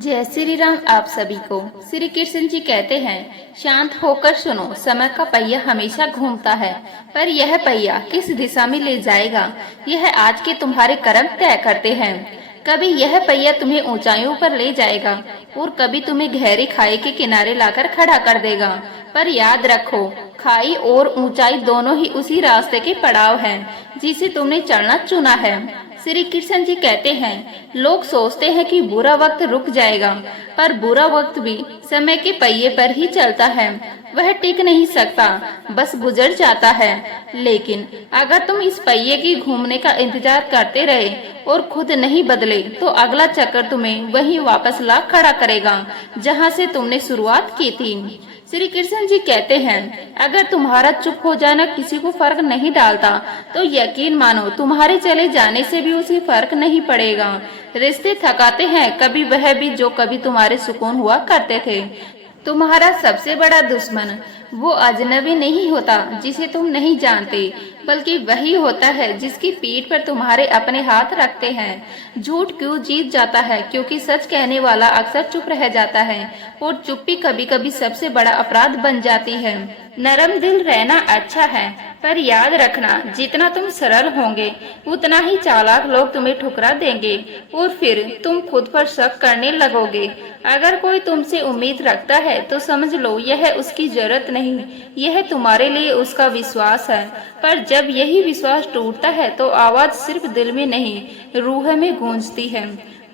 जय श्री राम। आप सभी को श्री कृष्ण जी कहते हैं, शांत होकर सुनो, समय का पहिया हमेशा घूमता है, पर यह पहिया किस दिशा में ले जाएगा यह आज के तुम्हारे कर्म तय करते हैं। कभी यह पहिया तुम्हें ऊंचाइयों पर ले जाएगा और कभी तुम्हें गहरी खाई के किनारे लाकर खड़ा कर देगा। पर याद रखो, खाई और ऊंचाई दोनों ही उसी रास्ते के पड़ाव हैं जिसे तुमने चढ़ना चुना है। श्री कृष्ण जी कहते हैं, लोग सोचते हैं कि बुरा वक्त रुक जाएगा, पर बुरा वक्त भी समय के पहिए पर ही चलता है। वह टिक नहीं सकता, बस गुजर जाता है। लेकिन अगर तुम इस पहिए की घूमने का इंतजार करते रहे और खुद नहीं बदले, तो अगला चक्कर तुम्हें वहीं वापस ला खड़ा करेगा जहां से तुमने शुरुआत की थी। श्री कृष्ण जी कहते हैं, अगर तुम्हारा चुप हो जाना किसी को फर्क नहीं डालता, तो यकीन मानो तुम्हारे चले जाने से भी उसे फर्क नहीं पड़ेगा। रिश्ते थकाते हैं कभी वह भी जो कभी तुम्हारे सुकून हुआ करते थे। तुम्हारा सबसे बड़ा दुश्मन वो अजनबी नहीं होता जिसे तुम नहीं जानते, बल्कि वही होता है जिसकी पीठ पर तुम्हारे अपने हाथ रखते हैं। झूठ क्यों जीत जाता है? क्योंकि सच कहने वाला अक्सर चुप रह जाता है और चुप्पी कभी कभी सबसे बड़ा अपराध बन जाती है। नरम दिल रहना अच्छा है, पर याद रखना, जितना तुम सरल होंगे उतना ही चालाक लोग तुम्हें ठुकरा देंगे और फिर तुम खुद पर शक करने लगोगे। अगर कोई तुमसे उम्मीद रखता है तो समझ लो यह उसकी जरूरत नहीं, यह तुम्हारे लिए उसका विश्वास है। पर जब यही विश्वास टूटता है तो आवाज सिर्फ दिल में नहीं, रूह में गूंजती है।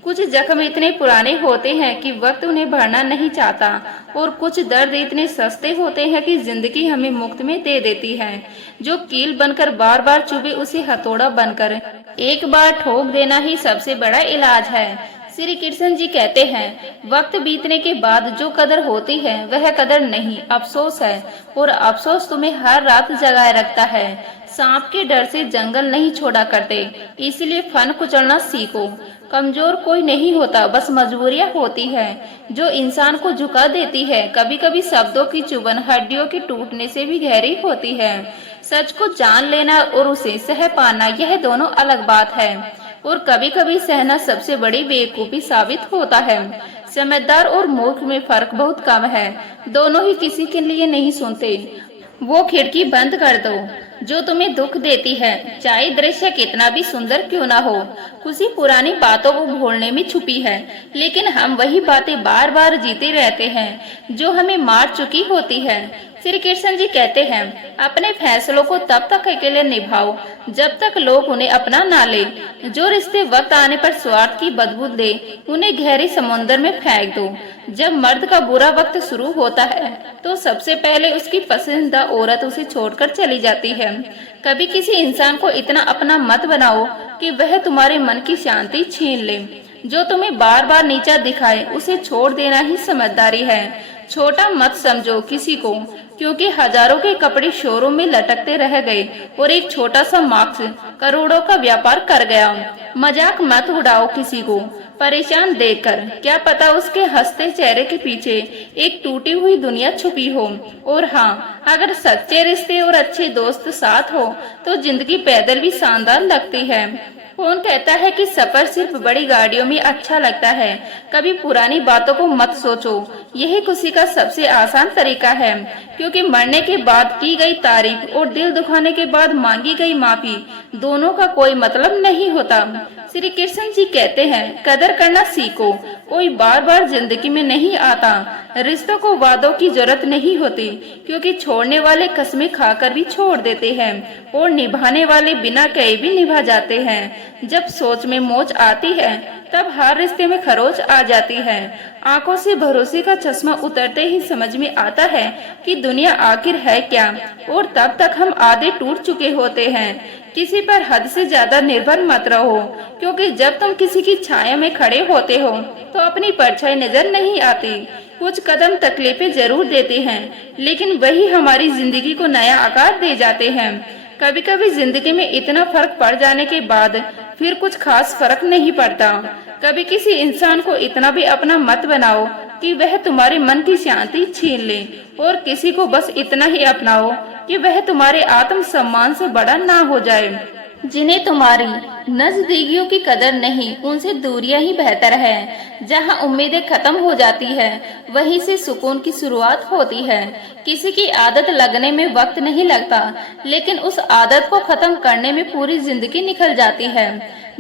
कुछ जख्म इतने पुराने होते हैं कि वक्त उन्हें भरना नहीं चाहता, और कुछ दर्द इतने सस्ते होते हैं कि जिंदगी हमें मुफ्त में दे देती है। जो कील बनकर बार बार चुभे उसे हथौड़ा बनकर एक बार ठोक देना ही सबसे बड़ा इलाज है। श्री कृष्ण जी कहते हैं, वक्त बीतने के बाद जो कदर होती है वह कदर नहीं, अफसोस है, और अफसोस तुम्हें हर रात जगाए रखता है। सांप के डर से जंगल नहीं छोड़ा करते, इसलिए फन कुचलना सीखो। कमजोर कोई नहीं होता, बस मजबूरियां होती है जो इंसान को झुका देती है। कभी कभी शब्दों की चुभन हड्डियों के टूटने से भी गहरी होती है। सच को जान लेना और उसे सह पाना, यह दोनों अलग बात है, और कभी कभी सहना सबसे बड़ी बेवकूफी साबित होता है। समझदार और मूर्ख में फर्क बहुत कम है, दोनों ही किसी के लिए नहीं सुनते। वो खिड़की बंद कर दो जो तुम्हें दुख देती है, चाहे दृश्य कितना भी सुंदर क्यों ना हो। खुशी पुरानी बातों को भूलने में छुपी है, लेकिन हम वही बातें बार बार जीते रहते हैं जो हमें मार चुकी होती है। श्री कृष्ण जी कहते हैं, अपने फैसलों को तब तक अकेले निभाओ जब तक लोग उन्हें अपना ना ले। जो रिश्ते वक्त आने पर स्वार्थ की बदबू दे, उन्हें गहरे समुद्र में फेंक दो। जब मर्द का बुरा वक्त शुरू होता है तो सबसे पहले उसकी पसंदीदा औरत उसे छोड़कर चली जाती है। कभी किसी इंसान को इतना अपना मत बनाओ कि वह तुम्हारे मन की शांति छीन ले। जो तुम्हें बार बार नीचा दिखाए उसे छोड़ देना ही समझदारी है। छोटा मत समझो किसी को, क्योंकि हजारों के कपड़े शोरूम में लटकते रह गए और एक छोटा सा मास्क करोड़ों का व्यापार कर गया। मजाक मत उड़ाओ किसी को परेशान देखकर, क्या पता उसके हंसते चेहरे के पीछे एक टूटी हुई दुनिया छुपी हो। और हाँ, अगर सच्चे रिश्ते और अच्छे दोस्त साथ हो तो जिंदगी पैदल भी शानदार लगती है। कौन कहता है कि सफर सिर्फ बड़ी गाड़ियों में अच्छा लगता है? कभी पुरानी बातों को मत सोचो, यही खुशी का सबसे आसान तरीका है, क्योंकि मरने के बाद की गई तारीफ और दिल दुखाने के बाद मांगी गई माफी दोनों का कोई मतलब नहीं होता। श्री कृष्ण जी कहते हैं, कदर करना सीखो, कोई बार बार जिंदगी में नहीं आता। रिश्तों को वादों की जरूरत नहीं होती, क्योंकि छोड़ने वाले कस्में खाकर भी छोड़ देते हैं और निभाने वाले बिना कहे भी निभा जाते हैं। जब सोच में मोच आती है तब हर रिश्ते में खरोच आ जाती है। आंखों से भरोसे का चश्मा उतरते ही समझ में आता है कि दुनिया आखिर है क्या, और तब तक हम आधे टूट चुके होते हैं। किसी पर हद से ज्यादा निर्भर मत रहो, क्योंकि जब तुम किसी की छाया में खड़े होते हो तो अपनी परछाई नजर नहीं आती। कुछ कदम तकलीफें जरूर देते हैं, लेकिन वही हमारी जिंदगी को नया आकार दे जाते हैं। कभी कभी जिंदगी में इतना फर्क पड़ जाने के बाद फिर कुछ खास फर्क नहीं पड़ता। कभी किसी इंसान को इतना भी अपना मत बनाओ कि वह तुम्हारे मन की शांति छीन ले, और किसी को बस इतना ही अपनाओ कि वह तुम्हारे आत्म सम्मान से बड़ा ना हो जाए। जिन्हें तुम्हारी नजदीकियों की कदर नहीं, उनसे दूरियां ही बेहतर है। जहां उम्मीदें खत्म हो जाती है, वहीं से सुकून की शुरुआत होती है। किसी की आदत लगने में वक्त नहीं लगता, लेकिन उस आदत को खत्म करने में पूरी जिंदगी निकल जाती है।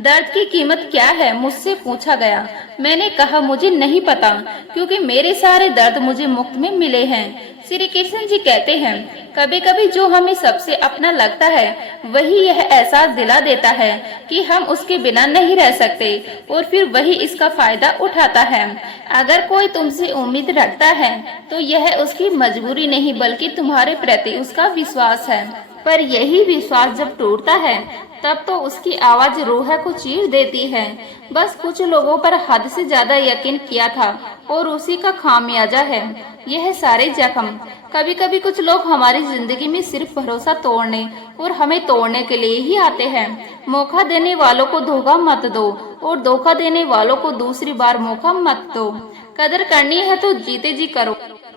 दर्द की कीमत क्या है, मुझसे पूछा गया। मैंने कहा मुझे नहीं पता, क्योंकि मेरे सारे दर्द मुझे मुफ्त में मिले हैं। श्री कृष्ण जी कहते हैं, कभी कभी जो हमें सबसे अपना लगता है, वही यह एहसास दिला देता है कि हम उसके बिना नहीं रह सकते, और फिर वही इसका फायदा उठाता है। अगर कोई तुमसे उम्मीद रखता है, तो यह उसकी मजबूरी नहीं, बल्कि तुम्हारे प्रति उसका विश्वास है। पर यही विश्वास जब टूटता है, तब तो उसकी आवाज रूह को चीर देती है। बस कुछ लोगों पर हद से ज्यादा यकीन किया था, और उसी का खामियाजा है यह सारे जख्म। कभी कभी कुछ लोग हमारी जिंदगी में सिर्फ भरोसा तोड़ने और हमें तोड़ने के लिए ही आते हैं। मौका देने वालों को धोखा मत दो, और धोखा देने वालों को दूसरी बार मौका मत दो। कदर करनी है तो जीते जी करो,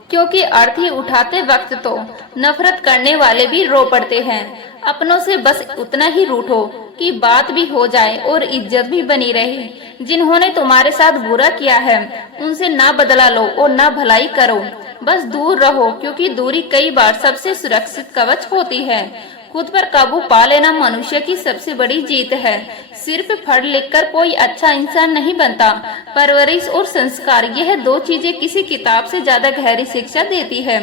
क्योंकि अर्थी उठाते वक्त तो नफरत करने वाले भी रो पड़ते हैं। अपनों से बस उतना ही रूठो कि बात भी हो जाए और इज्जत भी बनी रहे। जिन्होंने तुम्हारे साथ बुरा किया है, उनसे ना बदला लो और ना भलाई करो, बस दूर रहो, क्योंकि दूरी कई बार सबसे सुरक्षित कवच होती है। खुद पर काबू पा लेना मनुष्य की सबसे बड़ी जीत है। सिर्फ पढ़ लिख कर कोई अच्छा इंसान नहीं बनता। परवरिश और संस्कार, यह दो चीजें किसी किताब से ज्यादा गहरी शिक्षा देती है।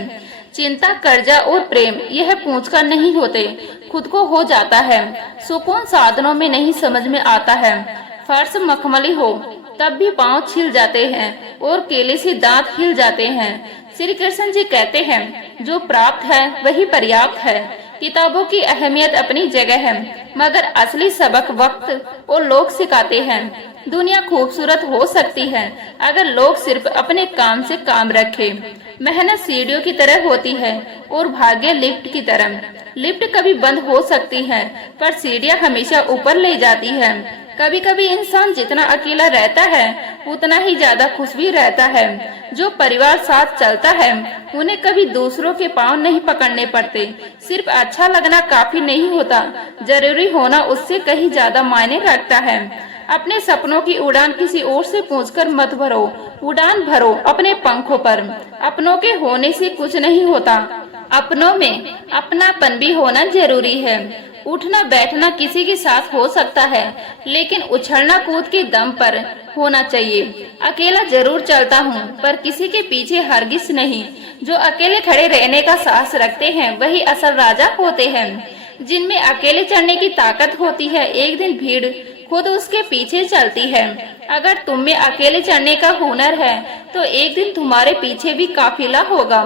चिंता, कर्जा और प्रेम, यह पूछ कर नहीं होते, खुद को हो जाता है। सुकून साधनों में नहीं, समझ में आता है। फर्श मखमली हो तब भी पांव छिल जाते हैं, और केले से दांत हिल जाते हैं। श्री कृष्ण जी कहते हैं, जो प्राप्त है वही पर्याप्त है। किताबों की अहमियत अपनी जगह है, मगर असली सबक वक्त और लोग सिखाते हैं। दुनिया खूबसूरत हो सकती है अगर लोग सिर्फ अपने काम से काम रखें। मेहनत सीढ़ियों की तरह होती है, और भाग्य लिफ्ट की तरह। लिफ्ट कभी बंद हो सकती है, पर सीढ़ियां हमेशा ऊपर ले जाती है। कभी कभी इंसान जितना अकेला रहता है, उतना ही ज्यादा खुश भी रहता है। जो परिवार साथ चलता है, उन्हें कभी दूसरों के पांव नहीं पकड़ने पड़ते। सिर्फ अच्छा लगना काफी नहीं होता, जरूरी होना उससे कहीं ज्यादा मायने रखता है। अपने सपनों की उड़ान किसी और से पूछकर मत भरो, उड़ान भरो अपने पंखों पर। अपनों के होने से कुछ नहीं होता, अपनों में अपनापन भी होना जरूरी है। उठना बैठना किसी के साथ हो सकता है, लेकिन उछलना कूद के दम पर होना चाहिए। अकेला जरूर चलता हूँ, पर किसी के पीछे हरगिज नहीं। जो अकेले खड़े रहने का साहस रखते हैं, वही असल राजा होते हैं। जिनमें अकेले चढ़ने की ताकत होती है, एक दिन भीड़ खुद उसके पीछे चलती है। अगर तुम में अकेले चढ़ने का हुनर है, तो एक दिन तुम्हारे पीछे भी काफिला होगा।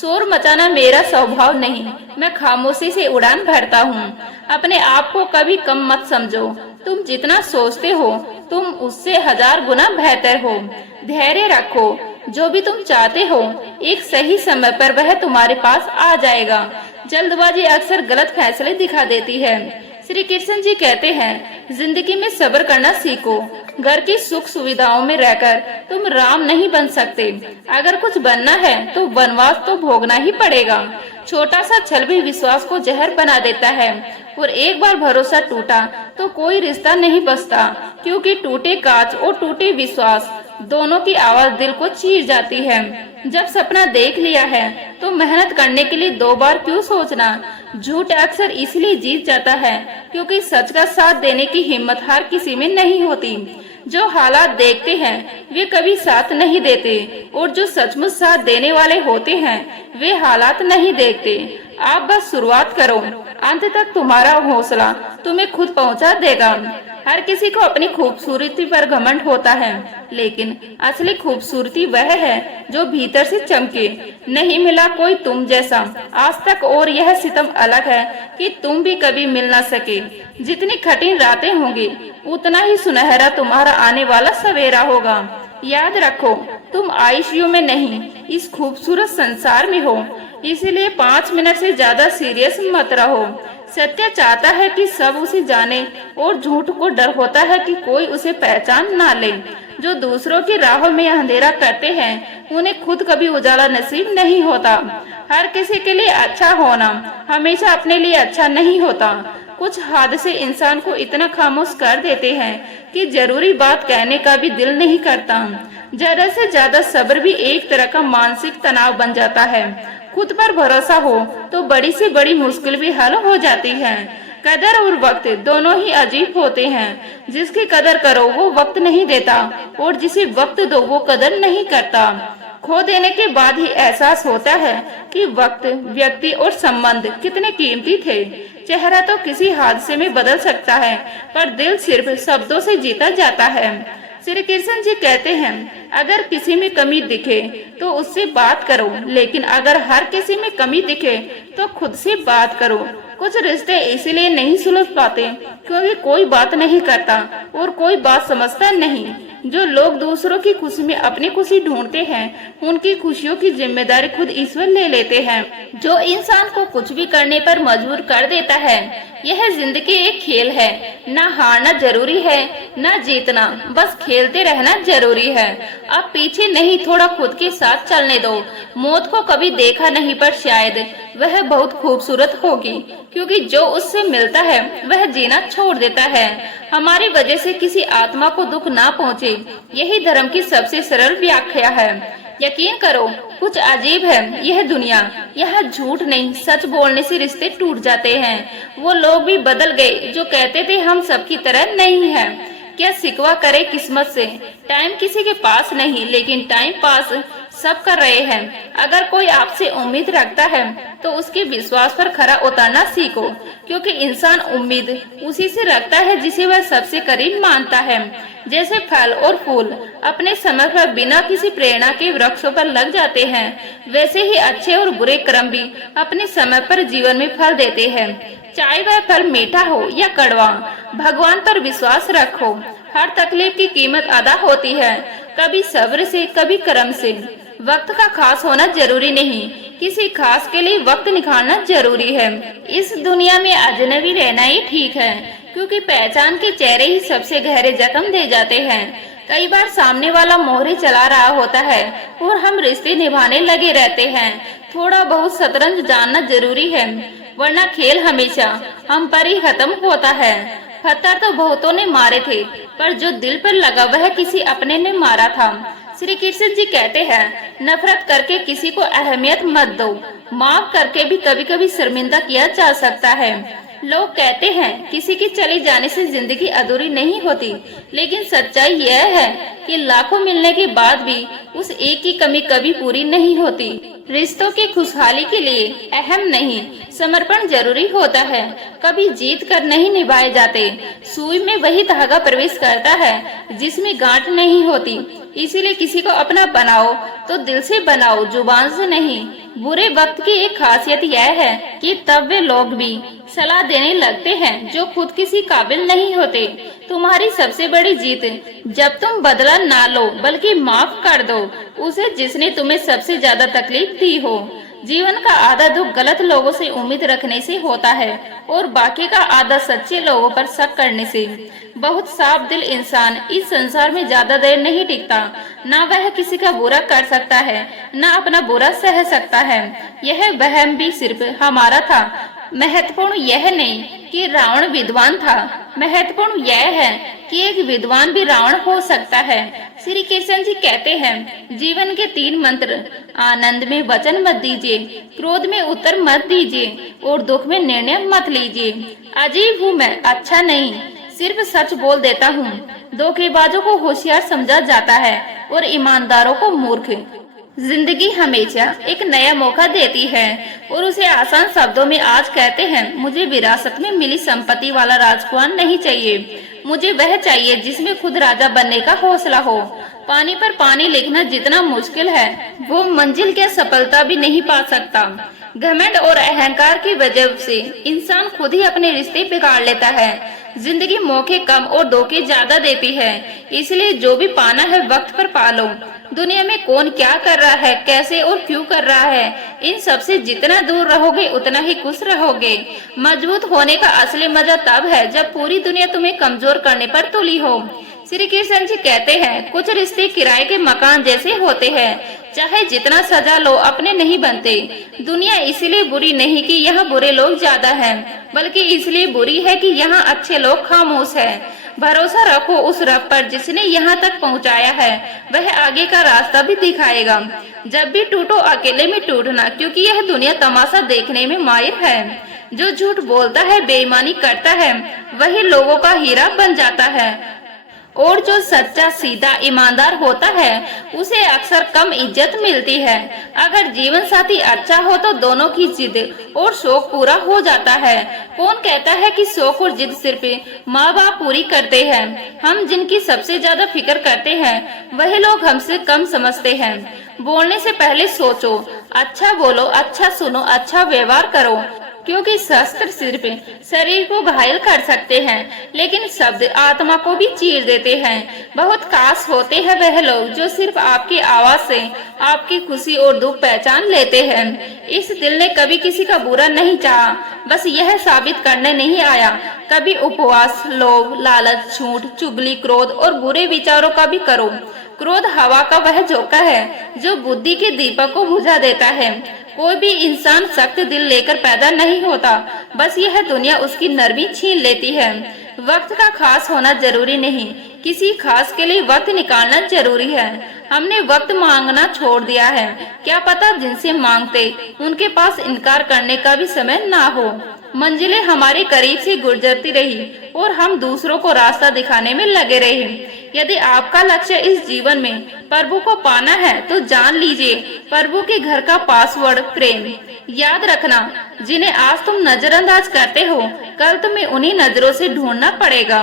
शोर मचाना मेरा स्वभाव नहीं, मैं खामोशी से उड़ान भरता हूँ। अपने आप को कभी कम मत समझो। तुम जितना सोचते हो, तुम उससे 1000 गुना बेहतर हो। धैर्य रखो, जो भी तुम चाहते हो, एक सही समय पर वह तुम्हारे पास आ जाएगा। जल्दबाजी अक्सर गलत फैसले दिखा देती है। श्री कृष्ण जी कहते हैं, जिंदगी में सब्र करना सीखो। घर की सुख सुविधाओं में रहकर तुम राम नहीं बन सकते। अगर कुछ बनना है, तो वनवास तो भोगना ही पड़ेगा। छोटा सा छल भी विश्वास को जहर बना देता है, और एक बार भरोसा टूटा तो कोई रिश्ता नहीं बचता, क्योंकि टूटे कांच और टूटे विश्वास दोनों की आवाज दिल को चीर जाती है। जब सपना देख लिया है, तो मेहनत करने के लिए 2 बार क्यों सोचना। झूठ अक्सर इसलिए जीत जाता है, क्योंकि सच का साथ देने की हिम्मत हर किसी में नहीं होती। जो हालात देखते हैं, वे कभी साथ नहीं देते, और जो सचमुच साथ देने वाले होते हैं, वे हालात नहीं देखते। आप बस शुरुआत करो, अंत तक तुम्हारा हौसला तुम्हें खुद पहुंचा देगा। हर किसी को अपनी खूबसूरती पर घमंड होता है, लेकिन असली खूबसूरती वह है जो भीतर से चमके। नहीं मिला कोई तुम जैसा आज तक, और यह सितम अलग है कि तुम भी कभी मिल ना सके। जितनी कठिन रातें होंगी, उतना ही सुनहरा तुम्हारा आने वाला सवेरा होगा। याद रखो, तुम आईसीयू में नहीं, इस खूबसूरत संसार में हो। इसीलिए 5 मिनट से ज्यादा सीरियस मत रहो। सत्य चाहता है कि सब उसे जाने, और झूठ को डर होता है कि कोई उसे पहचान ना ले। जो दूसरों की राहों में अंधेरा करते हैं, उन्हें खुद कभी उजाला नसीब नहीं होता। हर किसी के लिए अच्छा होना हमेशा अपने लिए अच्छा नहीं होता। कुछ हादसे इंसान को इतना खामोश कर देते हैं कि जरूरी बात कहने का भी दिल नहीं करता। ज्यादा से ज्यादा सब्र भी एक तरह का मानसिक तनाव बन जाता है। खुद पर भरोसा हो तो बड़ी से बड़ी मुश्किल भी हल हो जाती है। कदर और वक्त दोनों ही अजीब होते हैं। जिसकी कदर करो वो वक्त नहीं देता और जिसे वक्त दो वो कदर नहीं करता। खो देने के बाद ही एहसास होता है कि वक्त, व्यक्ति और संबंध कितने कीमती थे। चेहरा तो किसी हादसे में बदल सकता है, पर दिल सिर्फ शब्दों से जीता जाता है। श्री कृष्ण जी कहते हैं, अगर किसी में कमी दिखे तो उससे बात करो, लेकिन अगर हर किसी में कमी दिखे तो खुद से बात करो। कुछ रिश्ते इसलिए नहीं सुलझ पाते क्योंकि कोई बात नहीं करता और कोई बात समझता नहीं। जो लोग दूसरों की खुशी में अपनी खुशी ढूंढते हैं, उनकी खुशियों की जिम्मेदारी खुद ईश्वर ले लेते हैं। जो इंसान को कुछ भी करने पर मजबूर कर देता है, यह जिंदगी एक खेल है। ना हारना जरूरी है, ना जीतना, बस खेलते रहना जरूरी है। अब पीछे नहीं, थोड़ा खुद के साथ चलने दो। मौत को कभी देखा नहीं, पर शायद वह बहुत खूबसूरत होगी, क्योंकि जो उससे मिलता है वह जीना छोड़ देता है। हमारी वजह से किसी आत्मा को दुख ना पहुँचे, यही धर्म की सबसे सरल व्याख्या है। यकीन करो, कुछ अजीब है यह दुनिया। यहाँ झूठ नहीं, सच बोलने से रिश्ते टूट जाते हैं। वो लोग भी बदल गए जो कहते थे हम सबकी तरह नहीं है। क्या सिकवा करे किस्मत से, टाइम किसी के पास नहीं, लेकिन टाइम पास सब कर रहे हैं। अगर कोई आपसे उम्मीद रखता है तो उसके विश्वास पर खरा उतरना सीखो, क्योंकि इंसान उम्मीद उसी से रखता है जिसे वह सबसे करीब मानता है। जैसे फल और फूल अपने समय पर बिना किसी प्रेरणा के वृक्षों पर लग जाते हैं, वैसे ही अच्छे और बुरे कर्म भी अपने समय पर जीवन में फल देते हैं। चाहे वह फल मीठा हो या कड़वा, भगवान पर विश्वास रखो। हर तकलीफ की कीमत अदा होती है, कभी सब्र से, कभी कर्म से। वक्त का खास होना जरूरी नहीं, किसी खास के लिए वक्त निकालना जरूरी है। इस दुनिया में अजनबी रहना ही ठीक है, क्योंकि पहचान के चेहरे ही सबसे गहरे जख्म दे जाते हैं। कई बार सामने वाला मोहरे चला रहा होता है और हम रिश्ते निभाने लगे रहते हैं। थोड़ा बहुत शतरंज जानना जरूरी है, वरना खेल हमेशा हम पर ही खत्म होता है। पत्थर तो बहुतों ने मारे थे, पर जो दिल पर लगा वह किसी अपने ने मारा था। श्री कृष्ण जी कहते हैं, नफरत करके किसी को अहमियत मत दो, माफ करके भी कभी कभी शर्मिंदा किया जा सकता है। लोग कहते हैं किसी के चले जाने से जिंदगी अधूरी नहीं होती, लेकिन सच्चाई यह है कि लाखों मिलने के बाद भी उस एक की कमी कभी पूरी नहीं होती। रिश्तों की खुशहाली के लिए अहम नहीं, समर्पण जरूरी होता है। कभी जीत कर नहीं निभाए जाते। सुई में वही धागा प्रवेश करता है जिसमें गांठ नहीं होती। इसीलिए किसी को अपना बनाओ तो दिल से बनाओ, जुबान से नहीं। बुरे वक्त की एक खासियत यह है कि तब वे लोग भी सलाह देने लगते हैं जो खुद किसी काबिल नहीं होते। तुम्हारी सबसे बड़ी जीत जब तुम बदला ना लो, बल्कि माफ कर दो उसे जिसने तुम्हें सबसे ज्यादा तकलीफ दी हो। जीवन का आधा दुख गलत लोगों से उम्मीद रखने से होता है और बाकी का आधा सच्चे लोगों पर शक करने से। बहुत साफ दिल इंसान इस संसार में ज्यादा देर नहीं टिकता। ना वह किसी का बुरा कर सकता है, ना अपना बुरा सह सकता है। यह वहम भी सिर्फ हमारा था। महत्वपूर्ण यह नहीं कि रावण विद्वान था, महत्वपूर्ण यह है कि एक विद्वान भी रावण हो सकता है। श्री कृष्ण जी कहते हैं, जीवन के 3 मंत्र, आनंद में वचन मत दीजिए, क्रोध में उत्तर मत दीजिए और दुख में निर्णय मत लीजिए। अजीब हूँ मैं, अच्छा नहीं, सिर्फ सच बोल देता हूँ। धोखेबाजों को होशियार समझा जाता है और ईमानदारों को मूर्ख। जिंदगी हमेशा एक नया मौका देती है और उसे आसान शब्दों में आज कहते हैं, मुझे विरासत में मिली संपत्ति वाला राजकुमार नहीं चाहिए, मुझे वह चाहिए जिसमें खुद राजा बनने का हौसला हो। पानी पर पानी लिखना जितना मुश्किल है, वो मंजिल क्या सफलता भी नहीं पा सकता। घमंड और अहंकार की वजह से इंसान खुद ही अपने रिश्ते बिगाड़ लेता है। जिंदगी मौके कम और धोखे ज्यादा देती है, इसलिए जो भी पाना है वक्त पर पालो। दुनिया में कौन क्या कर रहा है, कैसे और क्यों कर रहा है, इन सब से जितना दूर रहोगे उतना ही खुश रहोगे। मजबूत होने का असली मजा तब है जब पूरी दुनिया तुम्हें कमजोर करने पर तुली हो। श्री कृष्ण जी कहते हैं, कुछ रिश्ते किराए के मकान जैसे होते हैं, चाहे जितना सजा लो अपने नहीं बनते। दुनिया इसलिए बुरी नहीं कि यहाँ बुरे लोग ज्यादा हैं, बल्कि इसलिए बुरी है कि यहाँ अच्छे लोग खामोश हैं। भरोसा रखो उस रब पर जिसने यहाँ तक पहुँचाया है, वह आगे का रास्ता भी दिखाएगा। जब भी टूटो अकेले में टूटना, क्योंकि यह दुनिया तमाशा देखने में माहिर है। जो झूठ बोलता है, बेईमानी करता है, वही लोगों का हीरा बन जाता है, और जो सच्चा सीधा ईमानदार होता है उसे अक्सर कम इज्जत मिलती है। अगर जीवन साथी अच्छा हो तो दोनों की जिद और शौक पूरा हो जाता है। कौन कहता है कि शौक और जिद सिर्फ माँ बाप पूरी करते हैं? हम जिनकी सबसे ज्यादा फिक्र करते हैं वही लोग हमसे कम समझते हैं। बोलने से पहले सोचो, अच्छा बोलो, अच्छा सुनो, अच्छा व्यवहार करो, क्योंकि शस्त्र सिर्फ शरीर को घायल कर सकते हैं, लेकिन शब्द आत्मा को भी चीर देते हैं। बहुत खास होते हैं वह लोग जो सिर्फ आपकी आवाज से आपकी खुशी और दुख पहचान लेते हैं। इस दिल ने कभी किसी का बुरा नहीं चाहा, बस यह साबित करने नहीं आया। कभी उपवास, लोभ, लालच, झूठ, चुगली, क्रोध और बुरे विचारों का भी करो। क्रोध हवा का वह झोंका है जो बुद्धि के दीपक को बुझा देता है। कोई भी इंसान सख्त दिल लेकर पैदा नहीं होता, बस यह दुनिया उसकी नरमी छीन लेती है। वक्त का खास होना जरूरी नहीं, किसी खास के लिए वक्त निकालना जरूरी है। हमने वक्त मांगना छोड़ दिया है, क्या पता जिनसे मांगते उनके पास इनकार करने का भी समय ना हो। मंजिलें हमारे करीब से गुजरती रही और हम दूसरों को रास्ता दिखाने में लगे रहे। यदि आपका लक्ष्य इस जीवन में प्रभु को पाना है तो जान लीजिए, प्रभु के घर का पासवर्ड प्रेम। याद रखना, जिन्हें आज तुम नजरअंदाज करते हो, कल तुम्हें उन्हीं नजरों से ढूंढना पड़ेगा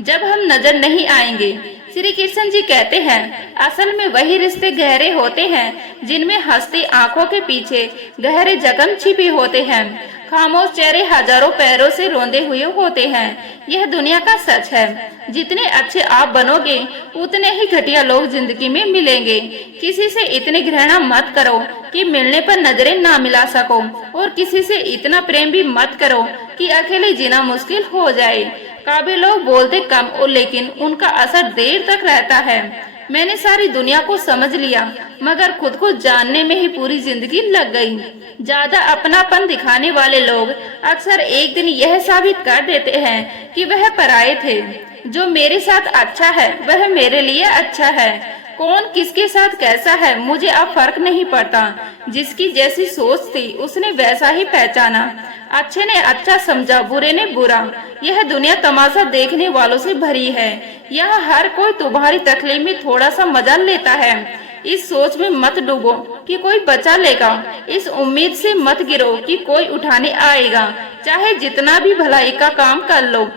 जब हम नजर नहीं आएंगे। श्री कृष्ण जी कहते हैं, असल में वही रिश्ते गहरे होते हैं जिनमें हंसती आंखों के पीछे गहरे जख्म छिपे होते हैं। खामोश चेहरे हजारों पैरों से रोंदे हुए होते हैं। यह दुनिया का सच है। जितने अच्छे आप बनोगे उतने ही घटिया लोग जिंदगी में मिलेंगे। किसी से इतनी घृणा मत करो कि मिलने पर नजरें ना मिला सको, और किसी से इतना प्रेम भी मत करो कि अकेले जीना मुश्किल हो जाए। काबिल लोग बोलते कम और लेकिन उनका असर देर तक रहता है। मैंने सारी दुनिया को समझ लिया, मगर खुद को जानने में ही पूरी जिंदगी लग गई। ज्यादा अपनापन दिखाने वाले लोग अक्सर एक दिन यह साबित कर देते हैं कि वह पराये थे। जो मेरे साथ अच्छा है वह मेरे लिए अच्छा है। कौन किसके साथ कैसा है मुझे अब फर्क नहीं पड़ता। जिसकी जैसी सोच थी उसने वैसा ही पहचाना। अच्छे ने अच्छा समझा, बुरे ने बुरा। यह दुनिया तमाशा देखने वालों से भरी है। यहाँ हर कोई तुम्हारी तकलीफ में थोड़ा सा मजा लेता है। इस सोच में मत डूबो कि कोई बचा लेगा। इस उम्मीद से मत गिरो कि कोई उठाने आएगा। चाहे जितना भी भलाई का काम कर लो,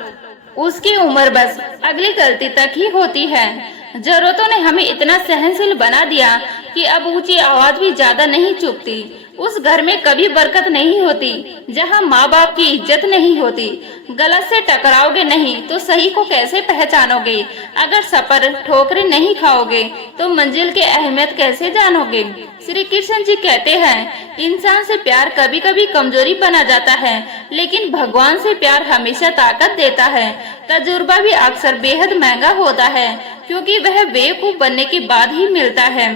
उसकी उम्र बस अगली गलती तक ही होती है। जरूरतों ने हमें इतना सहनशील बना दिया कि अब ऊंची आवाज भी ज्यादा नहीं चुभती। उस घर में कभी बरकत नहीं होती जहां माँ बाप की इज्जत नहीं होती। गलत से टकराओगे नहीं तो सही को कैसे पहचानोगे? अगर सफर ठोकरें नहीं खाओगे तो मंजिल की अहमियत कैसे जानोगे? श्री कृष्ण जी कहते हैं, इंसान से प्यार कभी कभी कमजोरी बना जाता है, लेकिन भगवान से प्यार हमेशा ताकत देता है। तजुर्बा भी अक्सर बेहद महंगा होता है, क्योंकि वह बेवकूफ बनने के बाद ही मिलता है।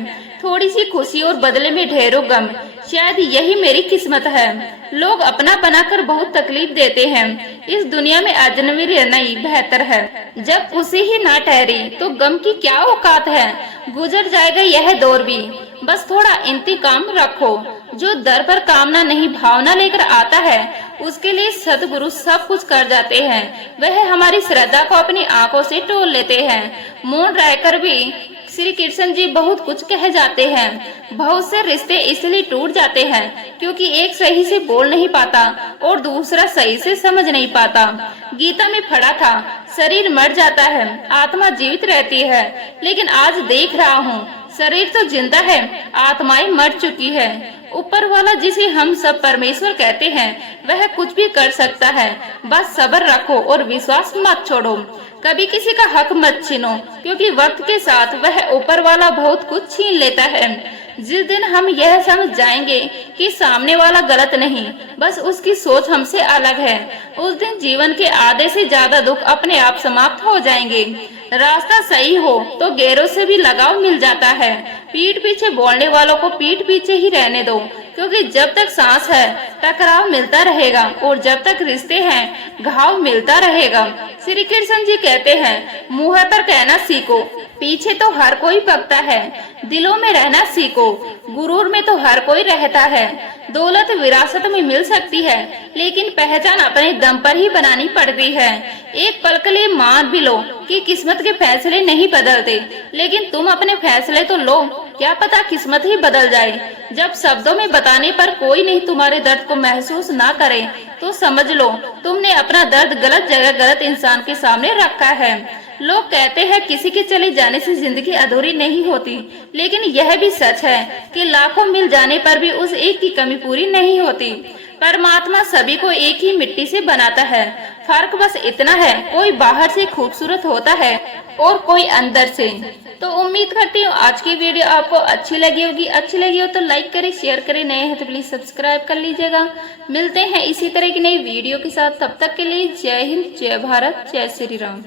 थोड़ी सी खुशी और बदले में ढेरों गम, शायद यही मेरी किस्मत है। लोग अपना बनाकर बहुत तकलीफ देते हैं। इस दुनिया में अजनबी रहना ही बेहतर है। जब उसे ही ना ठहरी तो गम की क्या औकात है। गुजर जाएगा यह दौर भी, बस थोड़ा इंतकाम रखो। जो दर पर कामना नहीं भावना लेकर आता है, उसके लिए सतगुरु सब कुछ कर जाते हैं। वह हमारी श्रद्धा को अपनी आंखों से तोड़ लेते हैं। मौन रहकर भी श्री कृष्ण जी बहुत कुछ कह जाते हैं। बहुत से रिश्ते इसलिए टूट जाते हैं क्योंकि एक सही से बोल नहीं पाता और दूसरा सही से समझ नहीं पाता। गीता में पढ़ा था, शरीर मर जाता है, आत्मा जीवित रहती है। लेकिन आज देख रहा हूँ, शरीर तो जिंदा है, आत्माएं मर चुकी है। ऊपर वाला जिसे हम सब परमेश्वर कहते हैं, वह कुछ भी कर सकता है। बस सब्र रखो और विश्वास मत छोड़ो। कभी किसी का हक मत छीनो, क्योंकि वक्त के साथ वह ऊपर वाला बहुत कुछ छीन लेता है। जिस दिन हम यह समझ जाएंगे कि सामने वाला गलत नहीं, बस उसकी सोच हमसे अलग है, उस दिन जीवन के आधे से ज्यादा दुख अपने आप समाप्त हो जाएंगे। रास्ता सही हो तो गैरों से भी लगाव मिल जाता है। पीठ पीछे बोलने वालों को पीठ पीछे ही रहने दो, क्योंकि जब तक सांस है टकराव मिलता रहेगा और जब तक रिश्ते हैं घाव मिलता रहेगा। श्री कृष्ण जी कहते हैं, मुंह पर कहना सीखो, पीछे तो हर कोई पकता है, दिलों में रहना सीखो, गुरूर में तो हर कोई रहता है। दौलत विरासत में मिल सकती है, लेकिन पहचान अपने दम पर ही बनानी पड़ती है। एक पल के लिए मान भी लो कि किस्मत के फैसले नहीं बदलते, लेकिन तुम अपने फैसले तो लो, क्या पता किस्मत ही बदल जाए। जब शब्दों में बताने पर कोई नहीं तुम्हारे दर्द को महसूस ना करे, तो समझ लो तुमने अपना दर्द गलत जगह गलत इंसान के सामने रखा है। लोग कहते हैं किसी के चले जाने से जिंदगी अधूरी नहीं होती, लेकिन यह भी सच है कि लाखों मिल जाने पर भी उस एक की कमी पूरी नहीं होती। परमात्मा सभी को एक ही मिट्टी से बनाता है, फर्क बस इतना है, कोई बाहर से खूबसूरत होता है और कोई अंदर से। तो उम्मीद करती हूँ आज की वीडियो आपको अच्छी लगी होगी। अच्छी लगी हो तो लाइक करें, शेयर करें, नए हैं तो प्लीज सब्सक्राइब कर लीजिएगा। मिलते हैं इसी तरह की नई वीडियो के साथ, तब तक के लिए जय हिंद, जय भारत, जय श्री राम।